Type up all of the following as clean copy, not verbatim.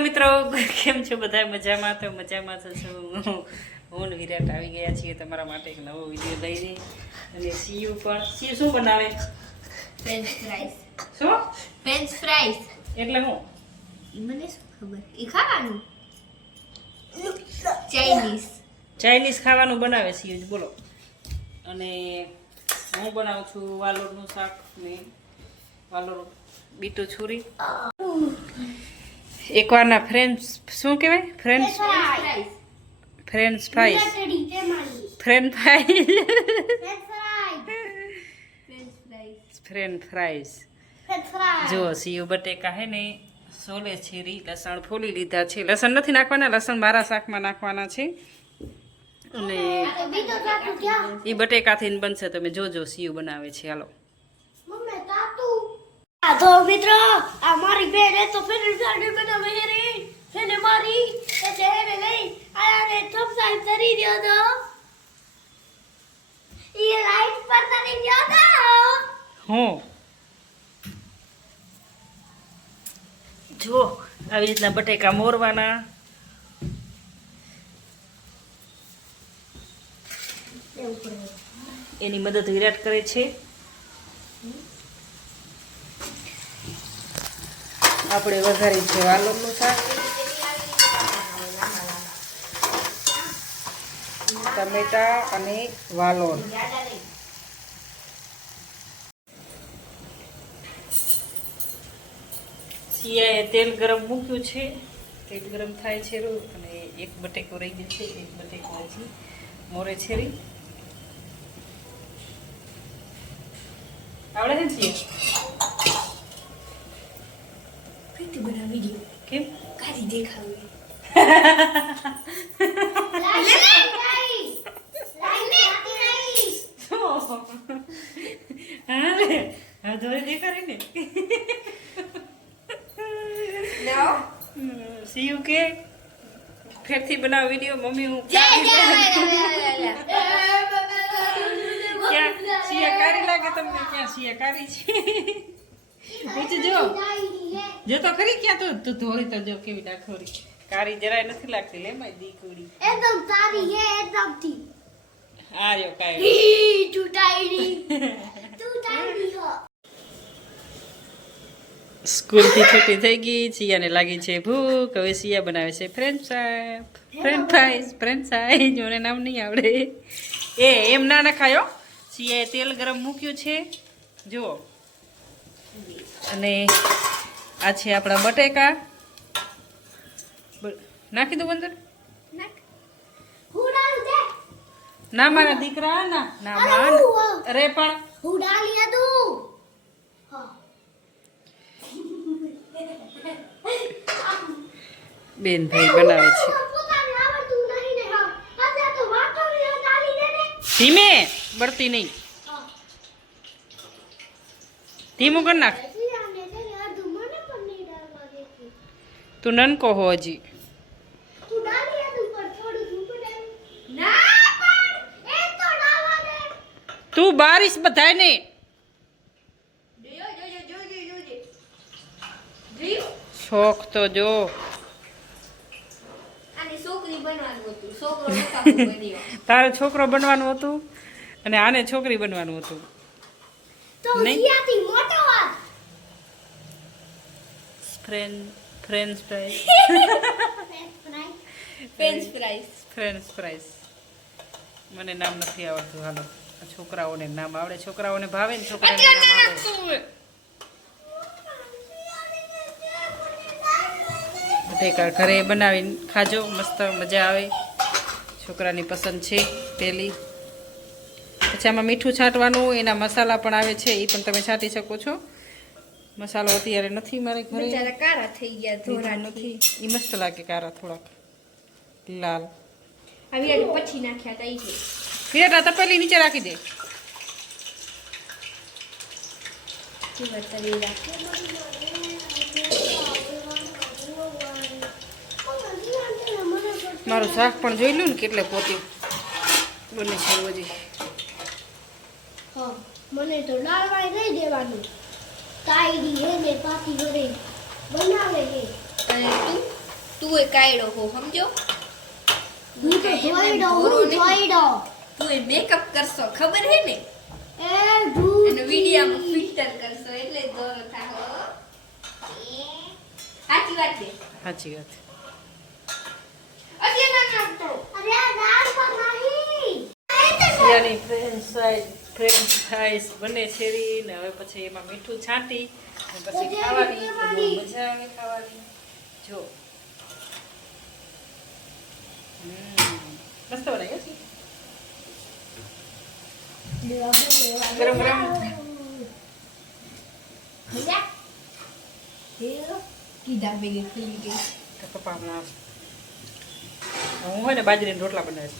મિત્રો કેમ છો બધા મજામાં? તો મજામાં જ છું હું ને વિરાટ આવી ગયા છીએ તમારા માટે એક નવો વિડીયો લઈને. અને સીયુ પણ સીયુ શું બનાવે? French fries. શું ફ્રેન્ચ ફ્રાઈસ એટલે હું મને શું ખબર એ ખાવાનું ચાઇનીઝ ખાવાનું બનાવે સીયુ બોલો. અને હું બનાવું છું વાલોરનું શાક ને વાલોર બીટું છુરી એકવારના ફ્રેન્ચ શું કહેવાય ફ્રેન્ચ ફ્રાઈસ ફ્રેન્ચ ફ્રાઈસ જો સીયુ બટેકા હે ને સોલે છીરી લસણ ફોલી લીધા છે. લસણ નથી નાખવાના, લસણ મારા શાકમાં નાખવાના છે. અને એ બટેકાથી બનશે, તમે જોજો સીયુ બનાવે છે. હાલો તો મિત્રો અમારી બેન તો ફેર ગાડી બનાવે રે એને મારી એટલે એને લઈ આને થમ્સઅપ કરી દયો તો એ લાઈટ પર કરી દયો તો હું જો આવી રીતના બટેકા મોરવાના. એની મદદ વિરાટ કરે છે. આપણે વઘારી છે વાલોરનું શાક, ટમેટા અને વાલોર. સિયાએ તેલ ગરમ મૂક્યું છે, તેલ ગરમ થાય છે અને એક બટેકો રહી ગયો છે, એક બટેકો હજી મોરે છે. આવડે છે ને સિયા? બના વિડિયો કેમ કાઢી દેખાવે હા ધોરી દેખાડે ને. સીયુ કે ફેરથી બનાવ વિડીયો મમ્મી હું ક્યાં સિયા કારી લાગે તમને? ક્યાં સિયા કારી છે? પૂછી જો જો તો ખરી ક્યાં તો ધોળી તો જો કેવી ડાખોરી કારી જરાય નથી લાગતી. લે મારી દીકરી એકદમ તારી હે એકદમ થી આ જો કાઈ તું ટાઈડી હો. સ્કૂલ થી છૂટી થઈ ગઈ. સિયાને લાગી છે ભૂખ. હવે સિયા બનાવે છે ફ્રેન્ચ ફ્રાઈસ. જોને નામ નહીં આવડે એ એમ ના નખાયો. સિયાએ તેલ ગરમ મૂક્યું છે જુઓ. અને આ છે આપણા બટેકા. નાખી દો બંદર. ના મારા દીકરા ના ના માન અરે પણ હું ડાલી દઉં. બેન ભાઈ બનાવે છે. ધીમે બળતી નહીં, ધીમું કર નાખ. તું નનકો હો હજી. તું બારીશ બધાય ને શોખ તો જો. તારે છોકરો બનવાનું હતું અને આને છોકરી બનવાનું હતું. ફ્રેન્ચ ફ્રાઈસ મને નામ નથી આવડતું. હાલો છોકરાઓને નામ આવડે, છોકરાઓને ભાવે ને છોકરાને નામ આવડે. બટેકા ઘરે બનાવીને ખાજો, મસ્ત મજા આવે. છોકરાની પસંદ છે પેલી. પછી આમાં મીઠું છાંટવાનું, એના મસાલા પણ આવે છે, એ પણ તમે છાંટી શકો છો. મસાલો અત્યારે નથી મારે ઘરે, કાળા થઈ ગયા ધોરા નથી. એ મસ્ત લાગે કારા થોડાક લાલ. આવી પછી નાખ્યા તા ઈ વિરાટ તપેલી નીચે રાખી દે. મારું શાક પણ જોઈ લું ને કેટલે પોતી બને છે હજી. હા મને તો લાલવાય નહીં દેવાનું. તાઈડી હે ને પાકી વરે બનાવે હે. અને તું તું એ કાયડો હો સમજો હું તો જોઈ દઉં તું એ મેકઅપ કરશો ખબર હે ને એ ભૂત અને વિડિયામાં ફિલ્ટર કરશો એટલે દોરો થાહો સાચી વાત છે સાચી વાત. અગે ના નાખતો અરે આ દાળ પર નહીં શિયાની ફ્રેન્ચ ફ્રાઈસ બને છે રી ને હવે પછી એમાં મીઠું છાંટી ને પછી ખાવાની તો બહુ મજા આવે ખાવાની. જો મસ્ત બનાવ્યો છે. ગરમ ગરમ મજા કીધા ભેગી ખુલી ગઈ કપા હમણાં હું હોય ને બાજરીના રોટલા બનાવીશ.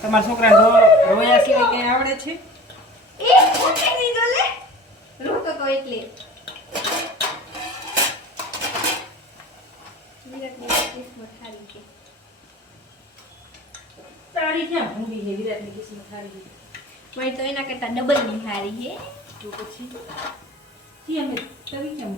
તમારા છોકરાને રોયા સિવાય કંઈ આવડે છે? એ ઓકે ની દોલે રોતો તો એટલે વિરાટની કિસ્મત હારી છે તારી ક્યાં ભૂંડી છે વિરાટની કિસ્મત હારી છે. મારી તો એના કરતા ડબલ ની હારી છે તો પછી કેમ તવી કેમ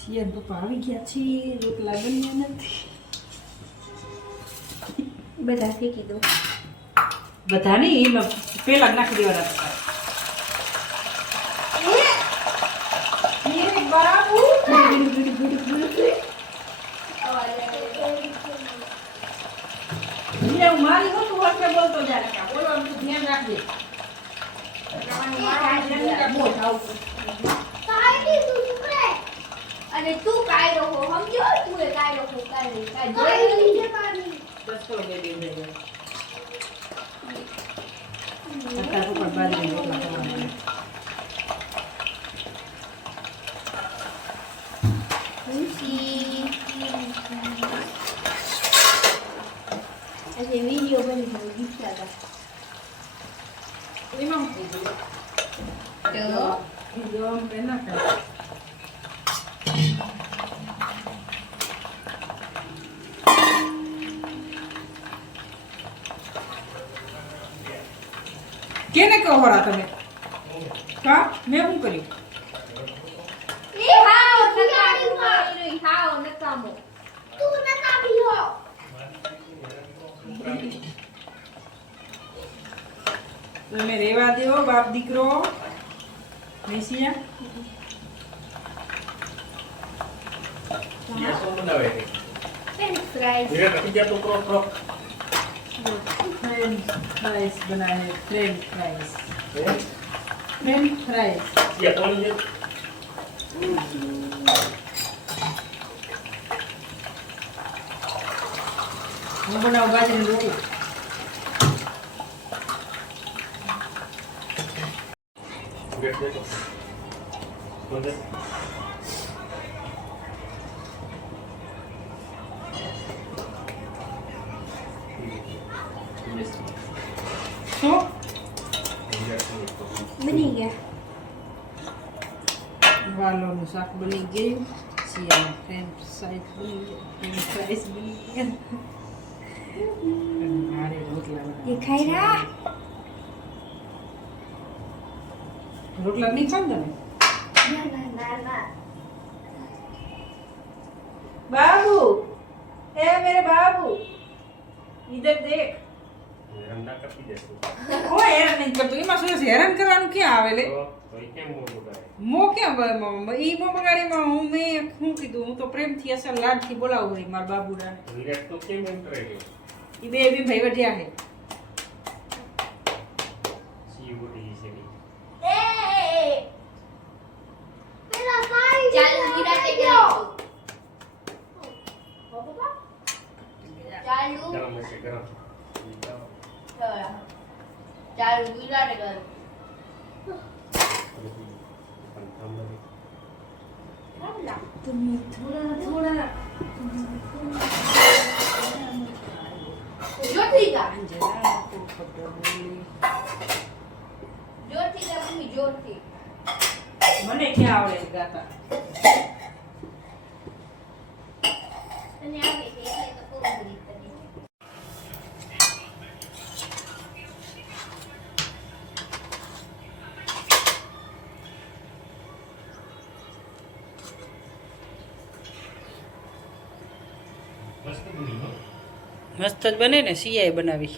શિયાન પપ્પા આવી ગયા છે રોટલા બન્યા નથી. બધા ફેંકી દો બધા નહીં એમાં પેલા નાખી દેવાના હતા. મારી હોતું વચ્ચે બોલતો જાય બોલવાનું તું ધ્યાન રાખજે. અને તું કાયરો હો સમજો તું એ કાયરો હો કાયરો કાય બસ તો બે બે બે અત્યારે ઉપર બાજરી રોટલા ખાવાના. આજે વિડિયો બની ગયો દીક્ષા કા એમાં શું થઈ ગયું? બીજો આમ કંઈ ના ખાય. કેને કહો હરા તમે? કા મેં શું કર્યું? એ હાઓ નકામી મારી હાઓ નકામો તું નકામી હો તમે રેવા દો બાપ દીકરો. મેસિયા ये कौन बनावे है? ફ્રેન્ચ ફ્રાઈઝ मेरे रखी जा तो क्रोक क्रोक ફ્રેન્ચ ફ્રાઈસ બનાવે. ફ્રેન્ચ ફ્રાઈસ है? ફ્રેન્ચ ફ્રાઈસ ये कौन है? હું બનાવું બાજરીની રોટલી. गेट देखो कौन है? શું બની ગયા વાલોનું શાક બની ગયું. શિયાળા ફ્રેન્ચ ફ્રાઈસ બની ગયા. ફ્રેન્ચ ફ્રાઈસ બની ગયા. અને મારે રોટલા બનાવવા. એ ખાઈ રહ્યા રોટલા નહીં ખાવ તમે? बाबू ए मेरे बाबू इधर देख. अंडा कपी दे तो કોઈ હેરાન નહીં કરતું. એમાં શું છે? હેરાન કરવાનું ક્યાં આવે લે? तो ये क्या मोड़ करे? મો ક્યાં ઈ મો બગાડીમાં મેં શું કીધું? હું તો પ્રેમથી અસલ લાડથી બોલાવું હોય મારા બાબુડાને. विराट तो क्या एंटर है? ઈ બે ભાઈ વઢ્યા છે. सी बॉडी से नहीं પેલા પાણી ચાલ વિરાટે કરી ચાલુ गरम में से गरम ચાલુ વિરાટે કર તમે થોડા જોરથી ગા તમે જોરથી મને ક્યાં આવડે છે ગાતા? અને આવે છે એટલે તો પૂરું કરી મસ્ત બની હો. મસ્ત જ બને ને સિયાએ બનાવી